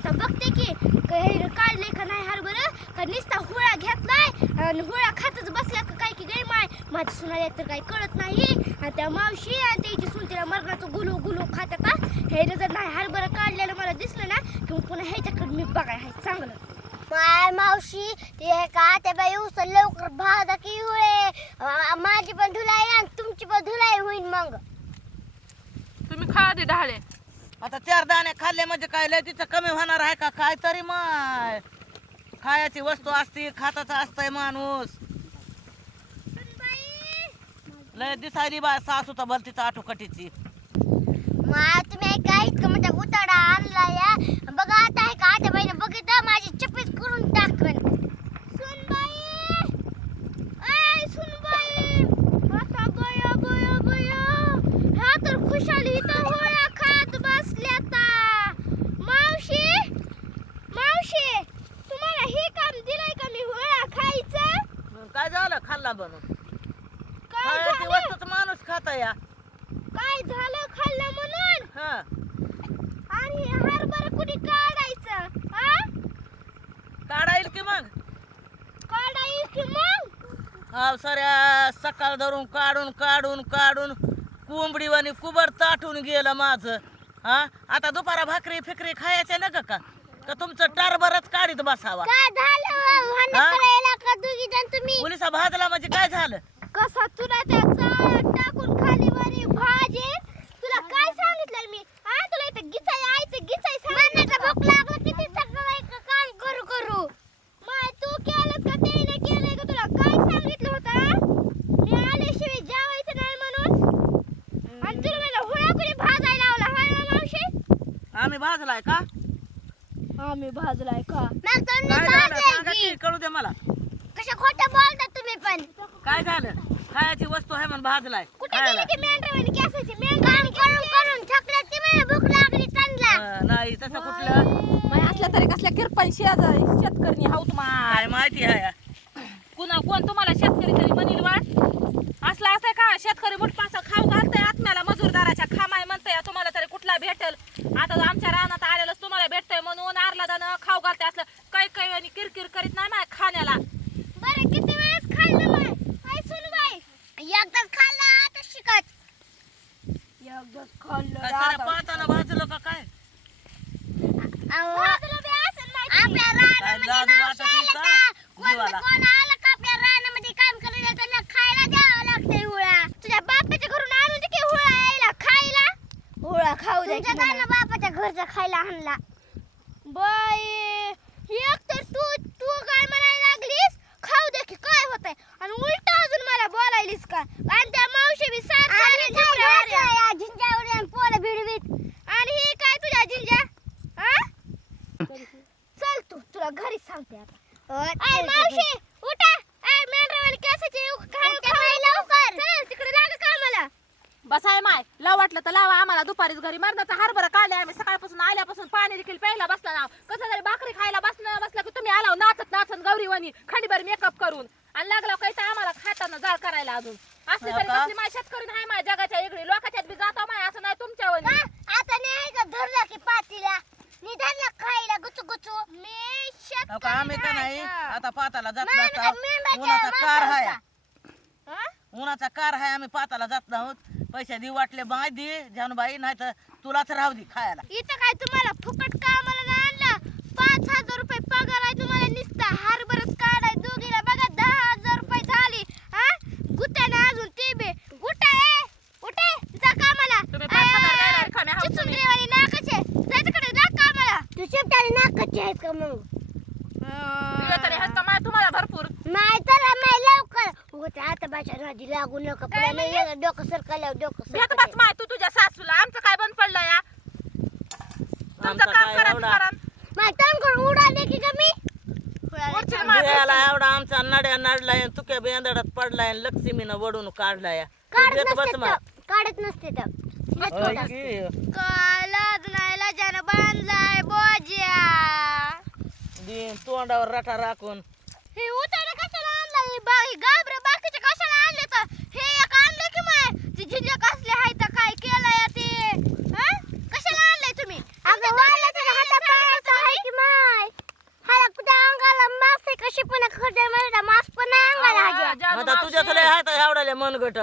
आता बघते की हे काढले का नाही हरभर का नुसता हुळा घेतलाय आणि हुळा खातच बसल्या का काय की गै माय? माझ्या सुनाला तर काही कळत नाही. आणि त्या मावशी आणि त्याची सून तिला मरणाचं गुलू गुलू खात्या का? हे जर नाही हरभर काढलेलं मला दिसलं ना की पुन्हा ह्याच्याकडे मी बघाय आहे चांगलं. माय मावशी ते का? ते बाई उस लवकर भाजा की होय अं, माझी पण धुलाई आणि तुमची पण धुलाई होईल मग. तुम्ही खा आधी ढाळे आता चार दाणे खाल्ले म्हणजे काय? लय तिचं कमी होणार आहे का? काय तरी मग खायची वस्तू असती खाताचा असतंय माणूस. लय दिसायली बा सासू तर भलतीच आठोकटीची माय तुम्ही काय इतकं म्हणजे उताडा आणला या. बघा आता आहे का आता बाईने बघितलं? माझी चपीत करून टाकन. सुनबाई! आता तर खुशाली इथं होय खात बसल्याता मावशी मावशी तुम्हाला हे काम दिलंय का मी होळा खायचं मग काय झालं खाल्ला बनून काय खायची झालं? वस्तूच माणूस खाता या. काय झालं खाल्लं म्हणून? हा. आणि हरभरा कुणी काढायचं? हा? काढा येईल की मग? काढायचं की मग? हा सऱ्या सकाळ धरून काढून काढून काढून कोंबडीवानी कुबर ताटून गेलं माझं. हा? आता दुपारा भाकरी फिकरी खायच्या ना का? का तुमचं टारभरच काढीत बसावा. काय झालं? भांडण हा? करायला का दोघी जण तुम्ही? पोलिसा भाजला म्हणजे काय झालं? कसा तुला त्या चाळ्यात टाकून खाली वरी भाजे तुला काय सांगितलं मी हा तुला इथं गिचाय आयचं गिचाय मरणाचा भूक लागला किती सगळं का काम करू करू माय तू केलं का त्याने केलंय का तुला काय सांगितलं होतं हा? मी आल्याशिवाय जेवायचं नाही म्हणून आणि तुला मला हुळा कुणी भाजायला लावला हाय ना मावशी आम्ही भाजलाय का आम्ही भाजलाय का मग तुम्ही काय झालं भाजलंय सांगा की की कळू दे मला कशा खोटं बोलता तुम्ही पण काय झालं खायची वस्तू आहे म्हणून भाजलाय कुठे खायला. गेली ती मेंढरावानी केसाची काम मेंढरावानी करून करून थकलं ती मला भूक लागली चांगला अं, नाही तसं कुठलं माय असल्या तरी कसल्या शेजारी शेतकरी हाऊत माय. काय माहिती आहे. कुणा कोण तुम्हाला शेतकरी तरी म्हणील वाट असला असं का? शेतकरी मुठपासा खाऊ घालतंय आत्म्याला मजूरदाराच्या खामाय म्हणतंय तुम्हाला तरी कुठला भेटेल आता आमच्या रानात आलेलंच तुम्हाला भेटतंय म्हणून आरला जाणं खाऊ घालतंय असलं काही काही आणि किरकिर करीत नाही माय खाण्याला बरं किती वेळेस खाल्लं माय काय सुनबाई एकदाच खाल्लं आता शिकत एकदाच खाल्लं काय साऱ्या पाहताना भाजलं का काय अहो, भाजलं बी असेल माहिती. आपल्या काय रानामध्ये लाज मावशी वाटत आलं का? का? कोण जीवाला. कोण आलं का आपल्या रानामध्ये काम करायला त्यांना खायला द्यावं लागतंय हुळा तुझ्या बापाच्या घरून आणून दे की हुळा यायला खायला हुळा खाऊ दे तुमच्या की मला. गाणं खायला आणला. बाय एक तर तू तू काय म्हणायला लागलीस खाऊ दे की काय होतंय आणि उलट अजून मला बोलायलीस का आणि त्या मावशी बी सात सारे आणि काय झिपऱ्या घरचं आल्या. या झिंजावरी आणि पोरं भिडवीत आणि ही काय तुझ्या जिंजा हा चल तू तुला घरी सांगते आता आय मावशी उठा आय मेंढरावानी केसाची खाऊ खाऊ लवकर चल तिकडे लाग कामाला बसाय माय लाव वाटलं तर लावा आम्हाला दुपारीच घरी मरणाचा हरभरा काढले आम्ही सकाळपासून आल्यापासून पाणी देखील प्यायला बसला ना कसं तरी भाकरी खायला बसणं बसलं की तुम्ही आला नाचत नाचत गौरीवानी खंडीभर मेकअप करून आणि लागला काही तर आम्हाला खाताना जाळ करायला अजून असली तरी? कसली माय शेतकरी नाही माय जगाच्या इकडे लोकांच्यात बी जातो माय असं नाही तुमच्या का? आता नाही का धरला की पातीला नि धरला खायला गुचू गुचू मी शेतकरी का आम्ही का नाही? आता पाताला जात उन्हाचा कार. आहे हा? उन्हाचा कार आहे आम्ही पाताला जात नाहोत. पैसे दे वाटले बाय दे जानबाई नाही तर तुलाच राहू दे खायला. इथं काय तुम्हाला फुकट कामाला नाही आणलं? पाच हजार रुपये पगार आहे तुम्हाला निसता हरभरच काढाय दोघीला बघा दहा हजार रुपये झाली हा गुत्याने अजून ते बे उठा ए उठे जा कामाला तुम्ही पाच हजार द्यायला रिकामे आहोत तुम्ही. चिचुंद्रीवाणी नाकाचे जा तिकडे जा कामाला तू शेपटाने नाकाची आहेस का मग दिलं तरी हसतं माय तुम्हाला भरपूर नाही तर नाही लवकर उगाच आता बाच्या नादी लागू नका काय पुढे नाही येणं डोकं सरकलं डोकं भेट बस सरकलं. माय तू तुझ्या सासूला आमचं काय बंद पडलं या तुमचं आमचा काम काय करा एवढा करा माय तोंड करून उडाले की का मी वरची माय बियाला एवढा आमचा नड्या नडलाय तुक्या बेंदडात लक्ष्मीनं वडून काढलाय. तू काढत देत बस नसते मग. तर. काढत नसते तर. होय की? कालाच नाही लाजानं बांधलाय बोज्या. दिन तोंडावर रटा राखून. हे उतारा कशाला आणला हे बा हे गाबरे बाकीचे कशाला आणले तर? हे एक आणले की माय ते झिंजा कसले कुठे कशी पण खडे मला मास पण अंगाला. हाजे आता तुझ्याकडे आहे तर एवढ्याले मनगट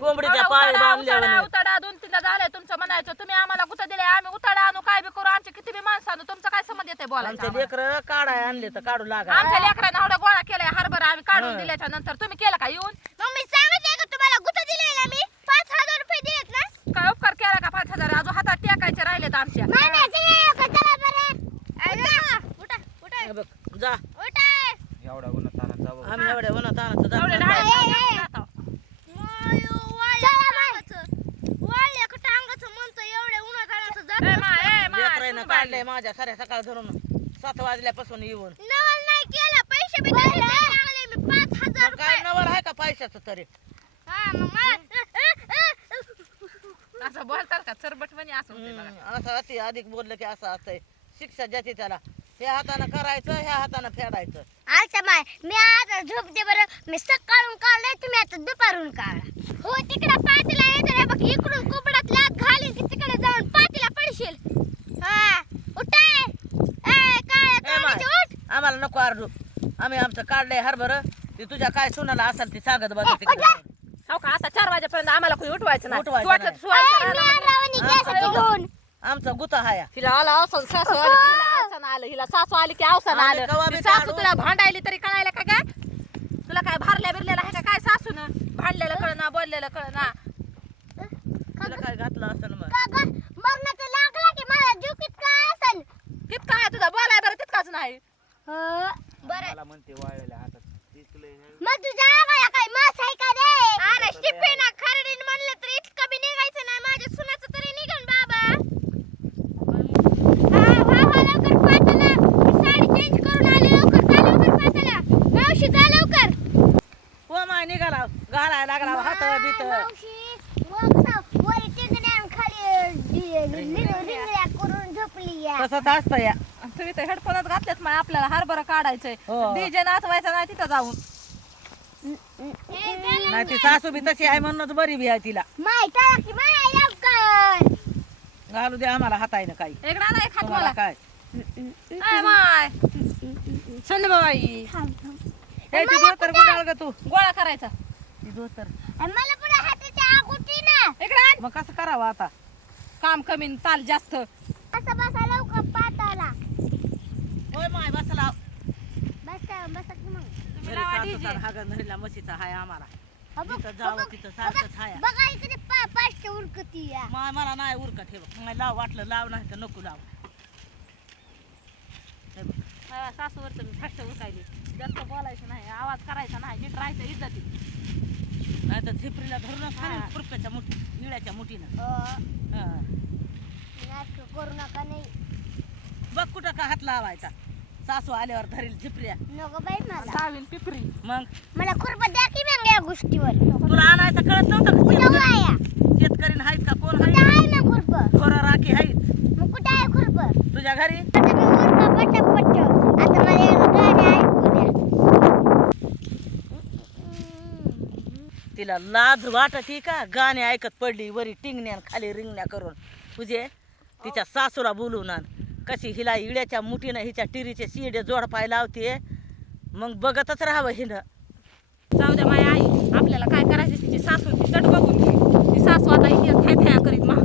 कोंबडीच्या पाय बांधल्या उताडा दोन तीनदा झाले तुमचं म्हणायचं. तुम्ही आम्हाला कुठं दिले? आम्ही उताडा आणू काय बी करू? आमचे किती बी माणसं आणू तुमचं काय समज येते बोला लेकर काढाय आणले तर काढू लागा आमच्या लेकरांना एवढा गोळा केलाय हरभरा आम्ही काढून दिल्याच्या नंतर तुम्ही केलं का येऊन? मम्मी सांगितलं का तुम्हाला गुत दिले ना मी? पाच हजार रुपये दिलेत ना? काय उपकार केला का पाच हजार? अजून हातात टेकायचे राहिले तर आमच्या जा. एवढा आणत जावं आम्ही एवढ्या उन्हात आणत एवढे ढाळे नाही. ढाळे जातो. ए. माय, ए माय, लेकराईनं सुनबाई. काढलंय माझ्या खऱ्या सकाळ धरून. सात वाजल्यापासून येऊन. मी मग काय रुपये. नवल आहे का पैशाचं तरी? हा असं बोलतात का? चरबट म्हणे असं होतंय बघा. हम्म, असं अति अधिक बोललं की असं असतंय. शिक्षा ज्याची त्याला. ह्या हातानं करायचं ह्या हातानं फेडायचं. अच्छा माय मी आता झोपते बरं. मी सकाळून काढलंय तुम्ही आता दुपारून काढा. हो तिकडे पातीला येते रे बघ इकडून कुपडात लात घालीन की तिकडे जाऊन पातीला पडशील. हा उठाय ए काय उठ. आम्हाला नको आरडू. आम्ही आमचं काढलंय हरभर. ती तुझ्या काय सुनाला असेल ती सांगत बघ तिकडे. हो का आता चार वाजेपर्यंत आम्हाला कोणी उठवायचं नाही. उठवायचं वाटलं तर नाही. सुवायचं आमचा गुता हाया. हिला आला अवसान सासू आली हिला अवसान आलं हिला सासू आली की अवसान आलं बी सासू. तुला भांडायली तरी कळायला का काय तुला काय भारल्या बिरलेला आहे का? काय सासून? भांडलेलं कळना बोललेलं कळना. तुला काय घातलं असेल मग? का ग मरणाचं लागला की मला जीव कितका असेल? तितका आहे तुझा बोलाय बरं तितकाच नाही. हो. मला म्हणते वाळलेल्या हातात दिसलंय ना. मग तुझ्या आगाला काय मास आहे का रे? अरे शिपेना खरडीन म्हणलं तर इतकं बी निघायचं नाही माझ्या सुनाचं तरी निघन बाबा हा हा हा लवकर पाताला मी साडी चेंज करून आले लवकर जा लवकर पाताला मावशी जा लवकर हो माय निघाला घालाय लागला हात बीत मावशी मग ना वरी टिंगड्या आणि खाली रिंगड्या करून झोपली या तसंच असतं या. तुम्ही तर हेडफोनच घातलेत मग आपल्याला हरभरा काढायचंय. हो. डीजे नाचवायचं नाही तिथं जाऊन. नाही ती सासू बी तशी आहे म्हणूनच बरी बी आहे तिला. घालू दे आम्हाला हातायनं काही. एक हात तुम्हाला मला. काय? माय. ए, ती धोतर गुंडाळ ग तू. गोळा करायचा. ती धोतर. आणि मला पण हाताच्या आगुटी ना. इकडे आण. मग कसं करावं आता? काम कमी न ताल जास्त. असं बसा लवकर पाताला होय माय बसला. बसा बसा की मग. तुम्ही घरी लावा सासूचा DJ. धरीला म्हशीचा हाय आम्हाला. हो बघ, जिथं हो जावं बघ, तिथं हो सारखंच बघ, हाय बघा इकडे पा पाचशे उरकती या. माय मला नाही उरकत हे बघ. मला लाव वाटलं लाव नाही तर नको लाव. हे बघ. सासूवर तर मी फास्ट उरकायली. जास्त बोलायचं नाही आवाज करायचा नाही नीट राहायचं इज्जती नाही तर झिपरीला धरूनच हा. खाली खुरप्याच्या मुठी निळ्याच्या मुठीनं. अ, हा. नाटकं करू नका नाही. बघ कुठं का हात लावायचा. सासू आल्यावर धरील झिपऱ्या. नको बाई मला. सावीन पिपरी. मग? मला खुरपा द्या की मग या गोष्टीवर. तुला आणायचं कळत नव्हतं का कुठं शेतकरी वाया शेतकरी नाहीत का? कोण कुठं आहे आहे ना खुरप? खोरं राखी आहेत. मग कुठं आहे खुरप? तुझ्या घरी? आता मी उरका पट पट आता मला एक गाणं ऐकू द्या. तिला लाज वाटत का? गाणे ऐकत पडली वरी टिंगण्या आणि खाली रिंगण्या करून. तुझे? तिच्या सासूला बोलून आण. कशी हिला इड्याच्या मुठीनं हिच्या टिरीचे शिडे जोडपाय लावते. मग बघतच राहावं हिनं. जाऊ द्या माझ्या आई आपल्याला काय करायचं तिची सासू ती चट बघून घे. ती सासू आता इथे थाय थाया करीत महाग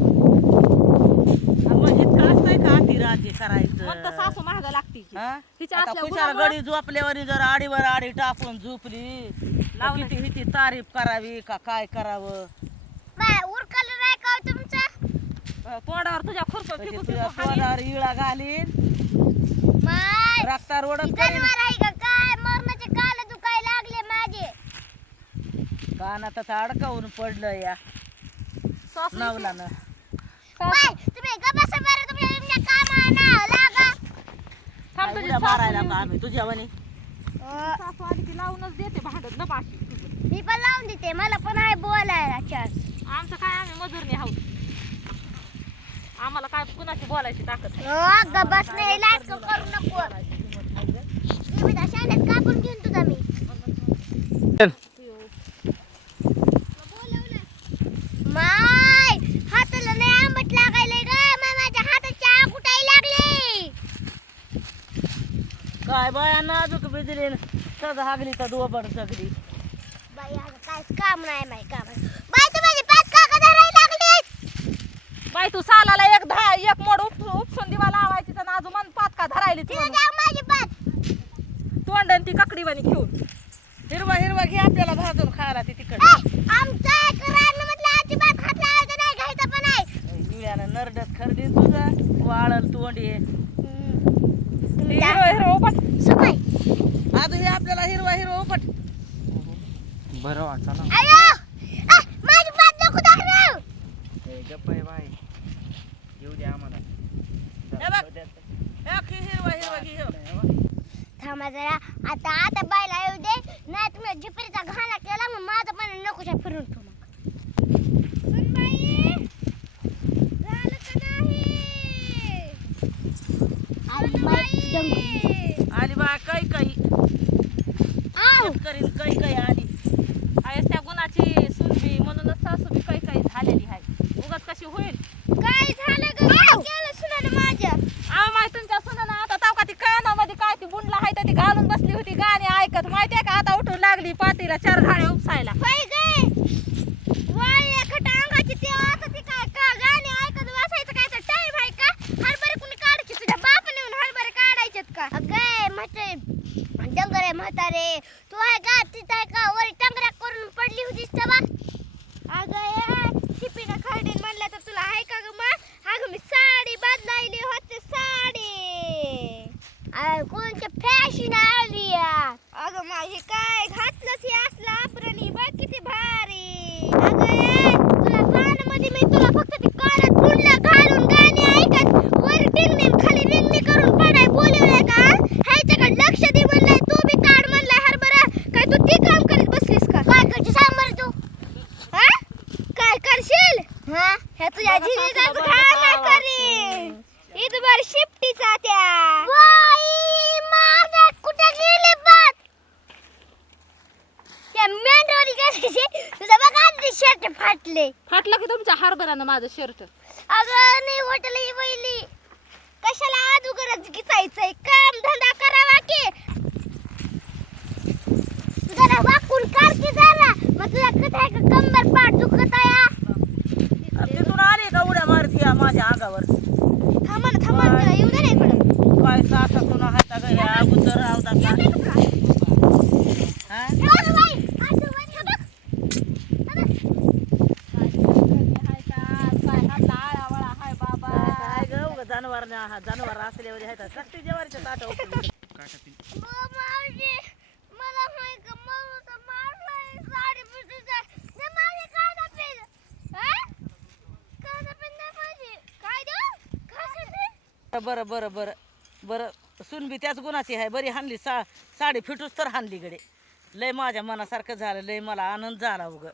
मग इतकं असतंय का ती राजे मग तर करायचं सासू महाग लागती की. हा? हिच्या आता असल्या खुशाल गुणामुळं- गडी झोपल्यावर जर आडीवर आडी टाकून झोपली. तर लावलं. किती हिची तारीफ करावी का काय करावं? बाय उरकलं नाही का हो तुमचं? तोंडावर तुझ्या खुरप तुझ्या. तोंडावर इळा घालीन. माय रक्तार ती ओढत जनावर आहे का? काय मरणाचे काल दुखायला लागले माझे. कानातच अडकवून पडलं या सासू नवलानं. तुम्ही का बसा बरं तुमच्या तुमच्या कामाला लागा. थांब तुझी उड्या मारायला का. आम्ही तुझ्या वनी अ, सासू आली की लावूनच देते भांडत न बाकी. मी पण लावून देते मला पण आहे बोलायला आमचं काय आम्ही मजूरनी आहोत आम्हाला काय कुणाची बोलायची ताकद बस नाही करू नको. त्या शाळेत कापून घेऊन तुझा मी? माय हाताला नाही आंबट लागायलंय ग. माय माझ्या हाताच्या आकुटाई लागली. काय बाया नाजूक बिजली सद हागली तर दोबड सगळी बाई आता काय काम नाही माही काम नाही. बाई तू माझी पाच काका धरायला लागली बाई तू सालाला एक दहा एक मोड उप उपसून दिवा लावायची तर अजून मन पात का धरायली माझी पाच तोंडन ती ककडीवाणी घेऊन. हिरवा हिरवा घे आपल्याला भाजून खायला ते तिकड. हिव्यानं नरडस खरडी तुझं. वाळल तोंडी तुम्ही द्या. हिरो हिरो उपट. आजू हे आपल्याला हिरवा हिरवा उपट. बरं चला. अयो! ए, गप्प आहे बाई. येऊ दे आम्हाला. हे बघ. एक ही हिरवा हिरवा घे ह्यो. थांबा जरा. आता आता बायला येऊ दे. नाही तुम्ही झिपरीचा घाणा केला मग माझं पण नकोशा फिरून ठेवू मग सुनबाई, झालं का नाही? आई, बाई, दंग. आली बा काही काही आव. शेतकरी काही काही आली आहेस त्या गुणाची सुनबी म्हणूनच सासू बी काही काही झालेली आहे उगाच कशी होईल काय झालं ग काय केलं सुनानं माझ्या आव माय तुमच्या सुनानं आता ताव का ती कानामध्ये काय ती बुंडला आहे तर ती घालून बसली होती गाणी ऐकत माहितीये का आता उठून लागली पातीला चार घाड्या उपसायला होय गे वाळल्या खटा अंगाची ते आता ती काय का गाणी ऐकत बसायचं काय तर टाईम आहे का हरभरे कुणी काढायचे तुझ्या बापाने येऊन हरभरे काढायचेत का अगे म्हातारे डंगरे म्हातारे तू आहे का तिथं आहे का वर टंगऱ्या करून पडली होतीस तेव्हा अगं या शिपीनं खरडीन म्हणलं तर तुला आहे का ग मा अगं मी साडी बदलायली होते साडी अरे, कोणची फॅशन आली यार अगं माझी काय घातलंच हे असलं आपरणी बघ किती भारी अगं ये तुला गाण्यामध्ये मी तुला फक्त ती कानात गुंडला घालून गाणी ऐकत वर टिंगमिंग खाली रिंगमी करून पडाय बोलवलंय का ह्याच्याकडे लक्ष दे म्हणलंय तू बी काढ म्हणलाय हरभरा काय तू ते काम करीत बसलीस का काय करते सांग बरं तू हा काय करशील हा ह्या तुझ्या जिनीचा घाणा करीन इथभर शिफ्टीचा त्या बाई माझा कुठे गेली बात त्या मेंढरानी कशी तुझा बघा आधी शर्ट फाटले की तुमच्या हरभऱ्यानं माझं शर्ट अगं नाही वाटलं ही बैली कशाला अदुगरच गिचायचंय काम धंदा करावा की? जरा वाकून काढ की जरा. मग तुला कथा आहे का कंबर पाठ दुखत आहे तिथून आली का उड्या मारती या माझ्या अंगावर? थांबा ना थांबा ना, येऊ दे ना इकडं काय सासातून हाता ग ह्या अगोदर रावदा हा अगं बाई, असं बाई, हा बघ. काय ग उगा जनावर जनावर असल्यावर ह्याचा सक्ती जेवारीच्या ताटा उचलून. ब- मावशी, मला माहीत का, मला तर मारलंय साडी पिशवीचा. ते माझे कांदा पेन. हा? कांदा पेन नाही माझे. काय देऊ? कशाचे पेन? बरं बरं. बरं सुनबी त्याच गुणाची आहे. बरी हाणली सा साडी फिटूच तर हाणली गडे. लय माझ्या मनासारखं झालं लय मला आनंद झाला उग.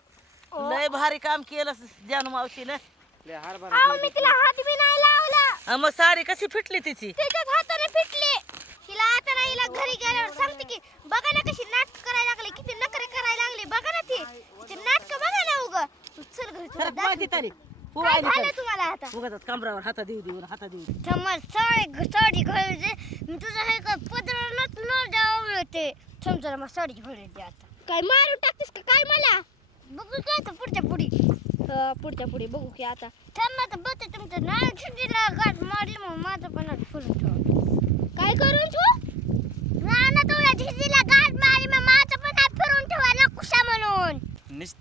लय भारी काम केलं जानू मावशीनं. अहो, मी तिला हात बी नाही लावला. अं, मग साडी कशी फिटली तिची? त्याच्याच हाताने फिटले. हिला आता ना हिला घरी गेल्यावर सांगते की बघा ना कशी नाटक करायला लागली किती नखरे करायला लागली बघा ना ती. ते नाटक बघा ना उग. तू चल घरी तुला दाखवते. माहिती काय झालं तुम्हाला आता? उगाच कमरावर हाता देऊ हाता देऊ. समज मी तुझं हे का पदरात न समजा मग आता. काय मारून टाकतेस का? काय मला? बघू काय आता पुढच्या पुढी. अं, पुढच्या पुढे बघू की आता. थांब आता बघते तुमचं नाही सुट्टीला गाठ मारली मग माझं पण आता फुलं ठेवा काय करून तू ना तुला झिझीला गाठ मारली मग माझं पण हात फिरून ठेवा ना कुशा म्हणून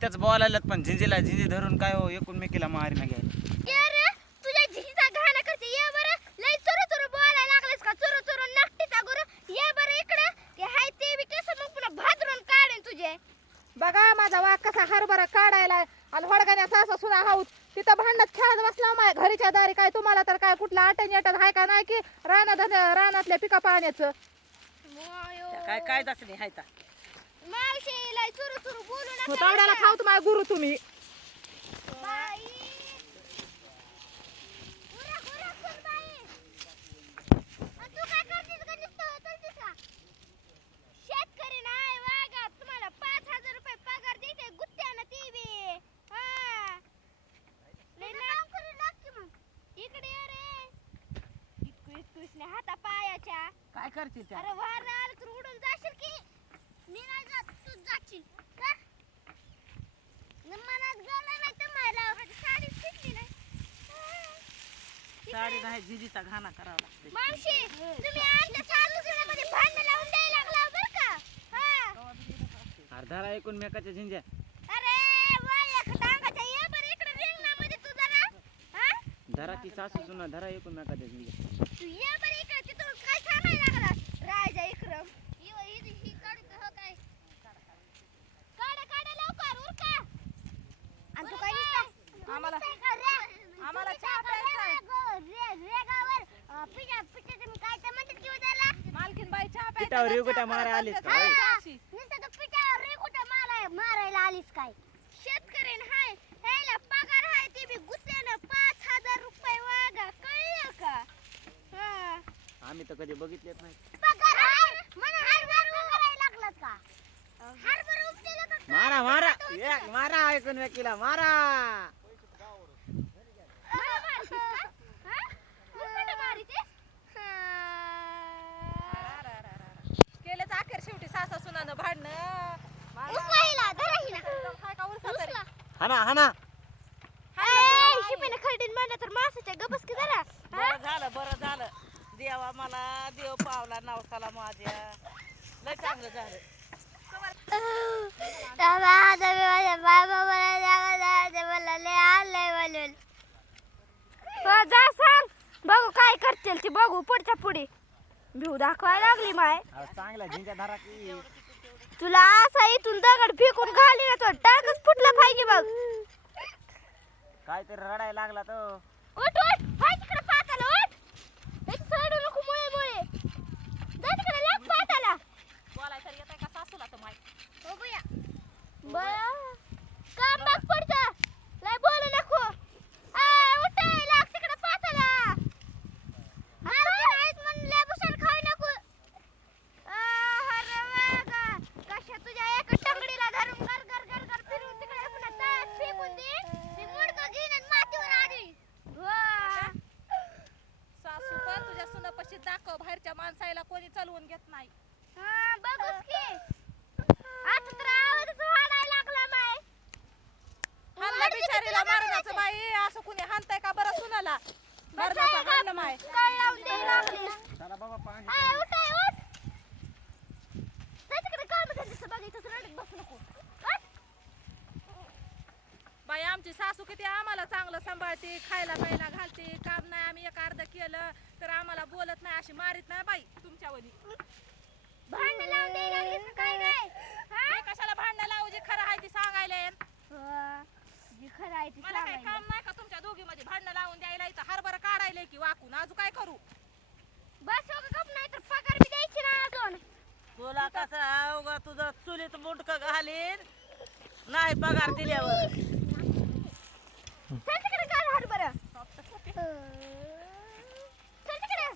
नुसत्याच बोलायला पण झिंजीला झिंजी धरून काय हो एकूणमेकीला मारी ना घ्यायला रे तुझ्या झिजीचा घाणा करते. ये बरं. लय चुरू चुरू बोलायला लागलेस का? चुरू चुरू नकटीचा गुरु. ये बरं इकडं. ते हाय ते बी कसं मग पुन्हा भादरून काढेन तुझे. बघा माझा वाघ कसा हरभरा काढायला आणि वडगाण्या सासा सुना हाऊत. तिथं भांडत खेळत बसला माझ्या घरीच्या दारी. काय तुम्हाला तर काय कुठला आटण याटण आहे का नाही की रानात रानातल्या पिका पाण्याचं काय काय दसणी हाय ता मावशी लय चुरू चुरू बोलू नका तावड्याला खाऊ तुम्हाला गुरु तुम्ही. बाई. उरक, तू काय करतेस नुसतं का? शेतकरी नाही वागा तुम्हाला पाच हजार रुपये पगार देते गुत्त्यानं ती बी. हा. लय ना-. इकडे ये रे. इतकू पायाच्या काय करते त्या? अरे वार आलं तर उडून जाशील की. मी नाही जात, तूच जाशील. कर. मनात गेलं नाही तुम्हाला साडी नाही साडी नाही जिजीचा घाणा करावा लागते मावशी तुम्ही आमच्या सासू सुनेमध्ये भांडण लावून द्यायला लागला बरं का? हा. एकूण मेकाच्या झिंज्या. अरे वाया खटांगाच्या ये बरं इकडे रिंगणामध्ये तू जरा. हा? धरा ती सासू सुना धरा एकूण मेकाच्या झिंज्या. तू ये बरं इकडे तिथून काय सांगायला लागला राजा इक्रम इव ही ही काढत हो काय काढा काढा लवकर उरका आणि तू काय नुसता आम्हाला- नुसता का रे- आम्हाला नुसता चहा का प्यायचा आहे. रेगा- रे- रेगावर अं, पिठा पिठा तुम्ही काय ते म्हणतात किंवा त्याला मालकीन बाई चहा प्यायचा पिठावर मारायला करत आलीस का. नुसतं तू पिठावर रेगुटा माराय मारायला आलीस काय? शेतकरीन हाय ह्याला पगार हाय ते बी गुत्त्यानं पाच हजार रुपये वागा. कळलं का? हा. आम्ही तर कधी बघितलेच नाही. पगार हाय म्हणून हरभर करायला लागलात का? हरभर उपटेलं का? मारा मारा. एक मारा ऐकून व्यक्तीला मारा मला मारतीस का? हा? मग कुठं मारीतीस? केलेच अखेर सुनानं भांडणं. उचला हिला, धरा हिला. काय का उरसा तरी? उचला. हाना हाना ए, शिपीनं खरडीन म्हणलं तर मासाच्या गबस की जरा बरं झालं बरं झालं. देवा मला देव पावला नवसाला माझ्या. लय चांगलं झालं. बाबा आता मी माझ्या बाबा मला जागा मला लय आलंय म्हणून. हो, जा सांग बघू काय करतील ती बघू पुढच्या पुढे. भिऊ दाखवायला लागली माय. अरे चांगल्या झिंज्या धरा की. तुला असा इथून दगड फेकून घाली ना तो टाकच फुटला पाहिजे बघ. काहीतरी रडायला लागला तो. उठ उठ हाय तिकडे पाताला उठ एक सोडू नको मुळे मुळे जा तिकडे लाग पाताला बोलाय तरी येत का सासूला तर माहिती हो बया बया काम बघ पडतं लय बोलू नको आ उठ लाग तिकडे पाताला मालकीन आहेत म्हणून लय भुसार खाऊ नको आ, अरे वागा. कशा तुझ्या एका टंगडीला धरून गर गर गर गर फिरून तिकडे पुन्हा तळ्यात फेकून दे मी मुडकं घेईन आणि मातीवर आडवी वा. सासू पण तुझ्या दाखव बाहेरच्या माणसाला कोणी चालवून घेत नाही हा, बघूच की. आता तर आवाजच वाढायला लागला माय. हाणलं वाढू दे बिचारीला मरणाचं बाई असं कुणी हाणताय का बरं सुनाला मरणाचं हाणलं माय कळ लावून द्यायला लागली. चला बाबा पाणी आय, उठ, आय, उठ. जा तिकडे काम धंद्याचं बघायचं, रडत बसू नको. उठ. बाई आमची सासू किती आम्हाला चांगलं सांभाळते खायला प्यायला घालते काम नाही आम्ही एक अर्ध केलं तर आम्हाला बोलत नाही अशी मारित नाही बाई तुमच्यावरी भांडणं लावून द्यायला लागलीस का काय काय? हा? कशाला भांडणं लावू? जी खरं आहे ती सांगायला. हा, जी खरं आहे ती मला काही सांगायला. काम नाही का तुमच्या दोघी मध्ये भांडणं लावून द्यायला इथं हरभर काढायला की वाकून? अजून काय करू? बस हो गप नाही तर पगार बी द्यायची ना अजून. तुला कसं अवघा? तुझं चुलीत मुंडक घालीन? नाही पगार दिल्यावर चल तिकडे काढ हरभरा. चल तिकडे.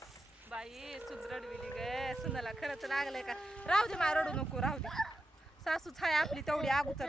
बाई सुधरडविली गे सुनाला